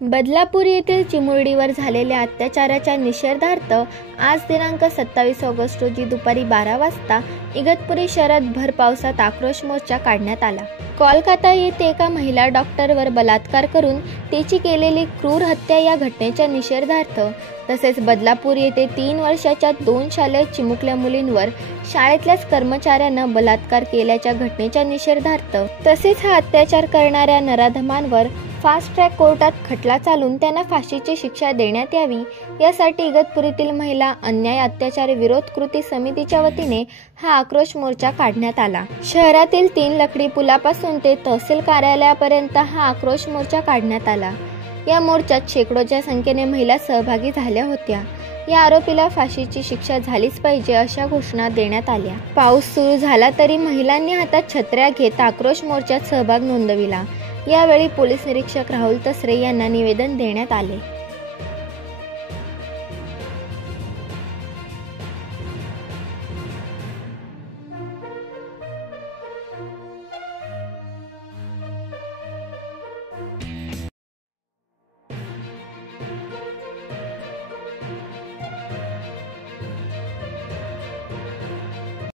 बदलापूर येथील चिमुरडीवर झालेल्या अत्याचाराच्या निषेधार्थ आज दिनांक 27 ऑगस्ट रोजी दुपारी 12 वाजता इगतपुरी शहरात भर पावसात आक्रोश मोर्चा काढण्यात आला. कोलकाता येथे एका महिला डॉक्टरवर बलात्कार करून तिची केलेली क्रूर हत्या या घटनेच्या निषेधार्थ, तसेच बदलापूर येथे 3 वर्षाच्या 2 शालेय चिमुकल्या मुलींवर शाळेतल्याच कर्मचाऱ्यानं बलात्कार केल्याच्या घटनेच्या निषेधार्थ, तसेच हा अत्याचार करणाऱ्या नराधमांवर फास्ट ट्रॅक कोर्टात खटला चालून त्यांना फाशीची शिक्षा देण्यात यावी यासाठी इगतपुरीतील महिला अन्याय अत्याचार विरोध कृती समितीच्या वतीने हा आक्रोश मोर्चा काढण्यात आला. शहरातील 3 लकडी पुलापासून ते तहसील कार्यालयापर्यंत हा आक्रोश मोर्चा काढण्यात आला. या मोर्चात शेकडोच्या संख्येने महिला सहभागी झाल्या होत्या. या आरोपीला फाशीची शिक्षा झालीच पाहिजे अशा घोषणा देण्यात आल्या. पाऊस सुरू झाला तरी महिलांनी हातात छत्र्या घेत आक्रोश मोर्चात सहभाग नोंदविला. यावेळी पोलीस निरीक्षक राहुल तसरे यांना निवेदन देण्यात आले.